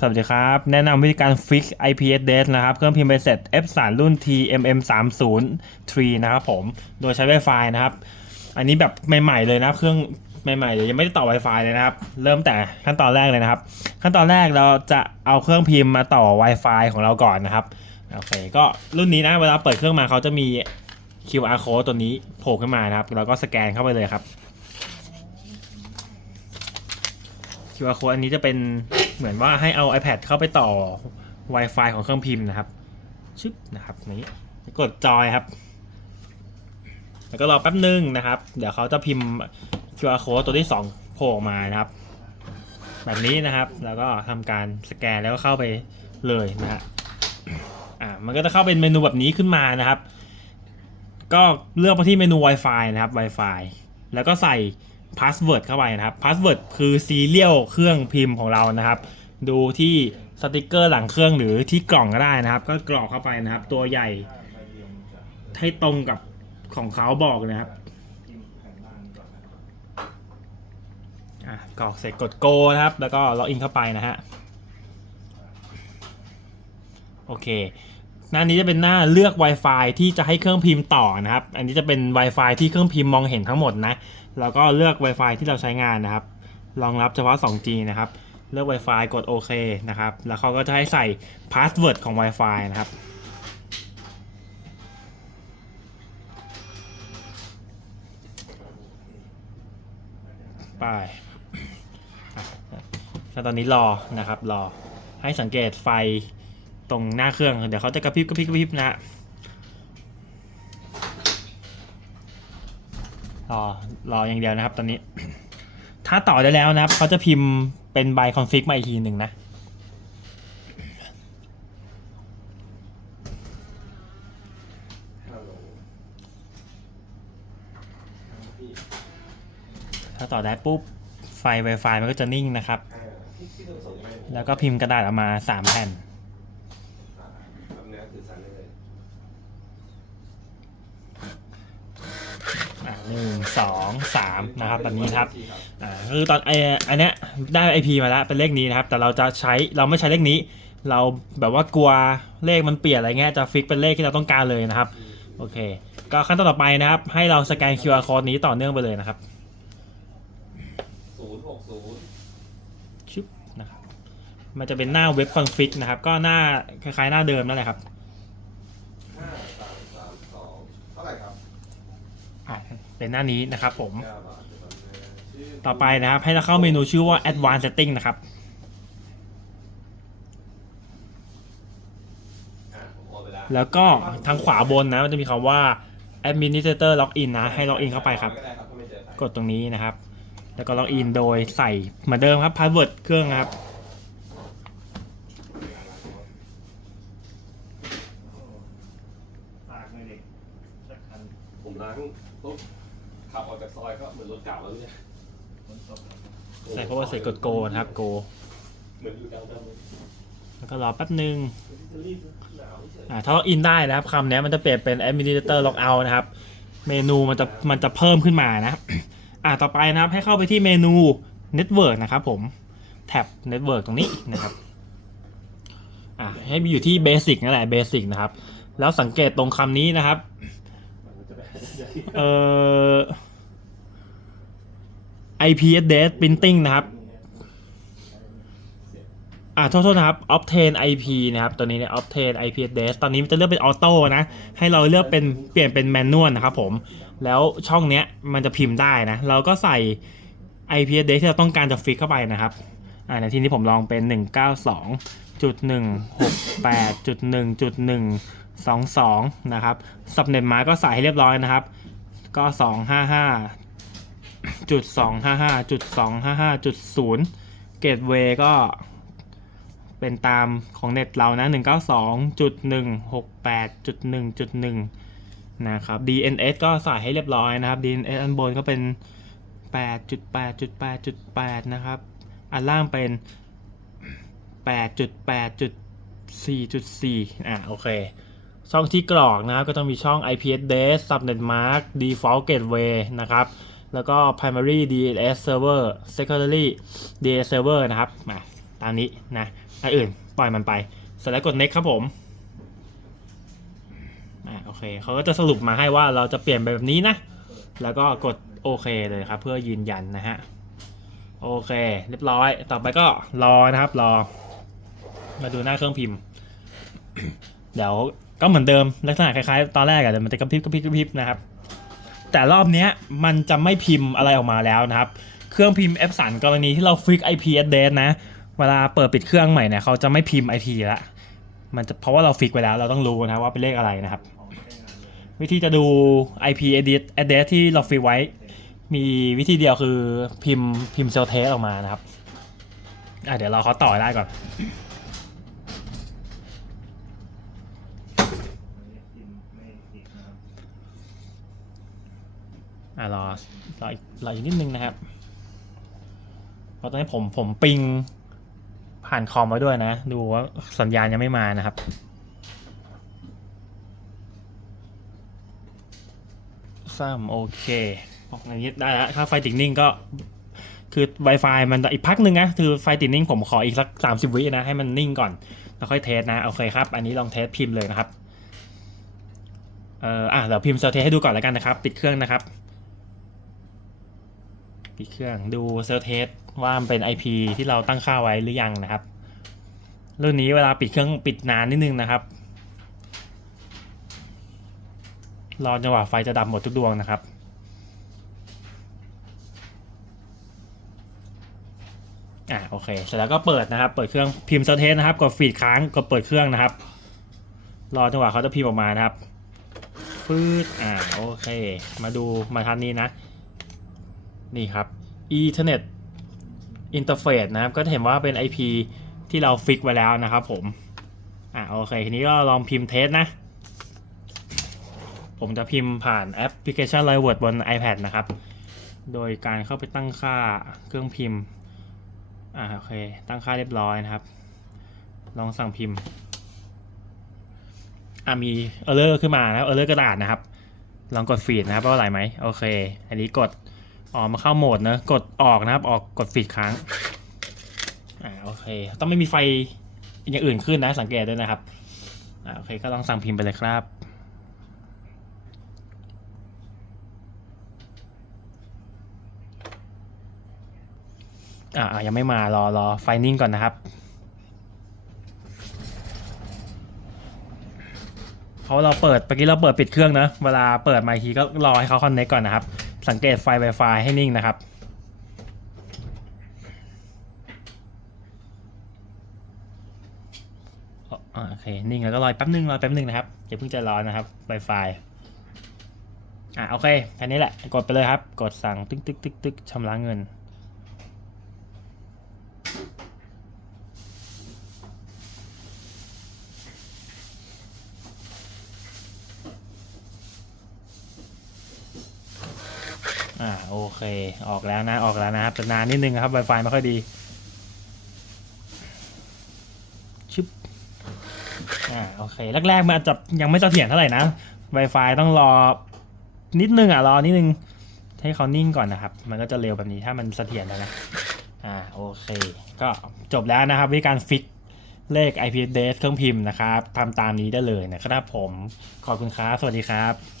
สวัสดีครับ แนะนำวิธีการ fix IP address นะครับ เครื่องพิมพ์ใบเสร็จ F3 รุ่น TMM 3 0 3 นะครับผม โดยใช้ Wi-Fi นะครับ อันนี้แบบใหม่ๆเลยนะ เครื่องใหม่ๆเลยยังไม่ได้ต่อ Wi-Fi เลยนะครับ เริ่มแต่ขั้นตอนแรกเลยนะครับ ขั้นตอนแรกเราจะเอาเครื่องพิมพ์มาต่อ Wi-Fi ของเราก่อนนะครับ โอเค ก็รุ่นนี้นะ เวลาเปิดเครื่องมาเขาจะมี QR code ตัวนี้โผล่ขึ้นมานะครับ เราก็สแกนเข้าไปเลยครับ QR code อันนี้จะเป็น เหมือนว่าให้เอา iPad เข้าไปต่อ Wi-Fi ของเครื่องพิมพ์นะครับ ชึบนะครับนี้กดจอยครับ แล้วก็รอแป๊บนึงนะครับ เดี๋ยวเขาจะพิมพ์ QR code ตัวที่ 2 โผล่มานะครับ แบบนี้นะครับ แล้วก็ทำการสแกนแล้วก็เข้าไปเลยนะฮะอ่ามันก็จะเข้าเป็นเมนูแบบนี้ขึ้นมานะครับ ก็เลือกไปที่เมนู Wi-Fi นะครับ Wi-Fi แล้วก็ใส่ พาสเวิร์ดเข้าไปนะครับพาสเวิร์ดคือซีเรียลเครื่องพิมพ์ของเรานะครับ ดูที่สติกเกอร์หลังเครื่องหรือที่กล่องก็ได้นะครับ ก็กรอกเข้าไปนะครับ ตัวใหญ่ให้ตรงกับของเขาบอกนะครับกรอกเสร็จกด go นะครับ แล้วก็ล็อกอินเข้าไปนะฮะ โอเค หน้านี้จะเป็นหน้าเลือก Wi-Fi ที่จะให้เครื่องพิมพ์ต่อนะครับ อันนี้จะเป็น Wi-Fi ที่เครื่องพิมพ์มองเห็นทั้งหมดนะ แล้วก็เลือก Wi-Fi ที่เราใช้งานนะครับ รองรับเฉพาะ 2G นะครับ เลือก Wi-Fi กดโอเคนะครับ แล้วเขาก็จะให้ใส่พาสเวิร์ดของ Wi-Fi นะครับไปแล้วตอนนี้รอนะครับ รอ ให้สังเกตไฟ ตรงหน้าเครื่อง เดี๋ยวเขาจะกระพริบกระพริบกระพริบนะฮะรอรออย่างเดียวนะครับตอนนี้ ถ้าต่อได้แล้วนะครับเขาจะพิมพ์เป็นใบคอนฟิกมาอีกทีหนึ่งนะถ้าต่อได้ปุ๊บ ไฟ Wi-Fi มันก็จะนิ่งนะครับ แล้วก็พิมพ์กระดาษออกมา 3 แผ่น อะ หนึ่งสองสามนะครับแบบนี้ครับอ่าคือตอนไออันเนี้ยได้ IP มาแล้วเป็นเลขนี้นะครับ แต่เราจะใช้เราไม่ใช้เลขนี้ เราแบบว่ากลัวเลขมันเปลี่ยนอะไรเงี้ยจะฟิกเป็นเลขที่เราต้องการเลยนะครับโอเค ก็ขั้นตอนต่อไปนะครับ ให้เราสแกน QR code นี้ต่อเนื่องไปเลยนะครับศูนย์หกศูนย์ชึบนะครับมันจะเป็นหน้าเว็บคอนฟิกนะครับ ก็หน้าคล้ายๆหน้าเดิมนั่นแหละครับ ห้าสามสามสองเท่าไหร่ครับ อะ เป็นหน้านี้นะครับผม ต่อไปนะครับ ให้เราเข้าเมนูชื่อว่า Advanced Setting นะครับแล้วก็ทางขวาบนนะมันจะมีคำว่า Administrator Login นะ ให้ล็อกอินเข้าไปครับ กดตรงนี้นะครับ แล้วก็ล็อกอินโดยใส่เหมือนเดิมครับพาสเวิร์ดเครื่องครับ ผมล้างปุ๊บ ขับออกจากซอยก็เหมือนรถเก่าแล้วเนี่ยใส่เพราะว่าใส่กดโกนะครับโก เหมือนอยู่ดาวดแล้วก็รอแป๊บนึงจะรีบหนาวเฉยอ่าถ้าล็อกอินได้นะครับคำนี้มันจะเปลี่ยนเป็น Administrator Logout นะครับ เมนูมันจะมันจะเพิ่มขึ้นมานะอ่าต่อไปนะครับให้เข้าไปที่เมนู Network นะครับผม แท็บ Network ตรงนี้นะครับ อ่าให้มีอยู่ที่ Basic นั่นแหละ Basic นะครับ แล้วสังเกตตรงคำนี้นะครับเอ่อ IP address printing นะครับอ่าโทษโทษนะครับ obtain IP นะครับ ตัวนี้เนี่ย obtain IP address ตอนนี้มันจะเลือกเป็นออโต้นะ ให้เราเลือกเป็นเปลี่ยนเป็นแมนนวลนะครับผม แล้วช่องเนี้ยมันจะพิมพ์ได้นะ เราก็ใส่ IP address ที่เราต้องการจะฟิกเข้าไปนะครับ อ่าในที่นี้ผมลองเป็น 192.168.1.122 นะครับ subnet mask ก็ใส่ให้เรียบร้อยนะครับ ก็ 255 จุด255จุด255จุด0 gateway ก็เป็นตามของเน็ตเรานะ 192.168.1.1 นะครับ DNS ก็ใส่ให้เรียบร้อยนะครับ DNS อันบนก็เป็น 8.8.8.8 นะครับ อันล่างเป็น 8.8.4.4 อะโอเค ช่องที่กรอกนะครับ ก็ต้องมีช่อง IP address subnet mask default gateway นะครับ แล้วก็ primary DNS server secondary DNS server นะครับมาตามนี้นะอันอื่นปล่อยมันไปเสร็จแล้วกด next ครับผมอ่าโอเคเขาก็จะสรุปมาให้ว่าเราจะเปลี่ยนไปแบบนี้นะ แล้วก็กดโอเคเลยครับ เพื่อยืนยันนะฮะโอเค เรียบร้อย ต่อไปก็รอนะครับรอ มาดูหน้าเครื่องพิมพ์ เดี๋ยวก็เหมือนเดิมลักษณะคล้ายๆ ตอนแรกอะแต่มันจะกระพริบกระพริบกระพริบนะครับ แต่รอบเนี้ยมันจะไม่พิมพ์อะไรออกมาแล้วนะครับ เครื่องพิมพ์ F สันกรณีที่เราฟิก IP address นะ เวลาเปิดปิดเครื่องใหม่เนี่ยเขาจะไม่พิมพ์ IP ละมันจะเพราะว่าเราฟิกไว้แล้วเราต้องรู้นะว่าเป็นเลขอะไรนะครับ วิธีจะดู IP address address ที่เราฟิกไว้ มีวิธีเดียวคือพิมพ์พิมพ์เซลเทสออกมานะครับอะเดี๋ยวเราเขาต่อได้ก่อน อะรอรออีกรออีกนิดนึงนะครับเพราะตอนนี้ผมผมปิงผ่านคอมมาด้วยนะ ดูว่าสัญญาณยังไม่มานะครับซ้ำโอเคบอกอย่างนี้ได้แล้วถ้าไฟติดนิ่งก็คือ Wi-Fi มันอีกพักหนึ่งนะคือไฟติดนิ่งผมขออีกสัก30วินะ ให้มันนิ่งก่อน แล้วค่อยเทสนะ โอเคครับ อันนี้ลองเทสพิมพ์เลยนะครับ เอ่ออะเดี๋ยวพิมพ์เซลเทสให้ดูก่อนแล้วกันนะครับ ปิดเครื่องนะครับ ปิดเครื่องดูเซลเทสว่ามันเป็น IP ที่เราตั้งค่าไว้หรือยังนะครับ รุ่นนี้เวลาปิดเครื่องปิดนานนิดนึงนะครับ รอจังหวะไฟจะดับหมดทุกดวงนะครับอ่าโอเคเสร็จแล้วก็เปิดนะครับ เปิดเครื่องพิมพ์เซลเทสนะครับกดฟีดค้างกดเปิดเครื่องนะครับ รอจังหวะเขาจะพิมพ์ออกมานะครับฟืดอ่าโอเค มาดูมาทันนี้นะ นี่ครับ Ethernet Interface นะครับ ก็จะเห็นว่าเป็น IP ที่เราฟิกไว้แล้วนะครับผม อ่าโอเค ทีนี้ก็ลองพิมพ์เทสนะ ผมจะพิมพ์ผ่านแอปพลิเคชัน Live Word บน iPad นะครับ โดยการเข้าไปตั้งค่าเครื่องพิมพ์ อ่าโอเค ตั้งค่าเรียบร้อยนะครับ ลองสั่งพิมพ์ อ่ามี error ขึ้นมานะครับ error กระดาษนะครับ ลองกดฟีดนะครับว่าอะไรไหมโอเค อันนี้กด อ๋อมาเข้าโหมดนะ กดออกนะครับ ออกกดฟีดค้าง อ่าโอเค ต้องไม่มีไฟอย่างอื่นขึ้นนะสังเกตด้วยนะครับ อ่าโอเคก็ลองสั่งพิมพ์ไปเลยครับ อ่าอ่ายังไม่มารอรอไฟนิ่งก่อนนะครับ เพราะเราเปิดเมื่อกี้เราเปิดปิดเครื่องนะ เวลาเปิดมาอีกทีก็รอให้เขาคอนเน c t ก่อนนะครับ สังเกตไฟ Wi-Fi ให้นิ่งนะครับ โอเค นิ่งแล้วก็รอแป๊บนึงรอแป๊บนึงนะครับอย่าเพิ่งใจะร้อนนะครับ Wi-Fi อ่าโอเคแค่นี้แหละ กดไปเลยครับ กดสั่งตึ๊กตึ๊กตึ๊กตึ๊กชำระเงิน อ่าโอเค ออกแล้วนะออกแล้วนะครับแต่นานนิดนึงครับ Wi-Fi ไม่ค่อยดีชึบอ่าโอเคแรกๆมันอาจจะยังไม่เสถียรเท่าไหร่นะ Wi-Fi ต้องรอนิดนึงอะรอนิดนึงให้เขานิ่งก่อนนะครับ มันก็จะเร็วแบบนี้ถ้ามันเสถียรแล้วนะอ่าโอเค ก็จบแล้วนะครับวิธีการฟิกเลข IP address เครื่องพิมพ์นะครับทำตามนี้ได้เลยนะครับผมขอบคุณครับ สวัสดีครับ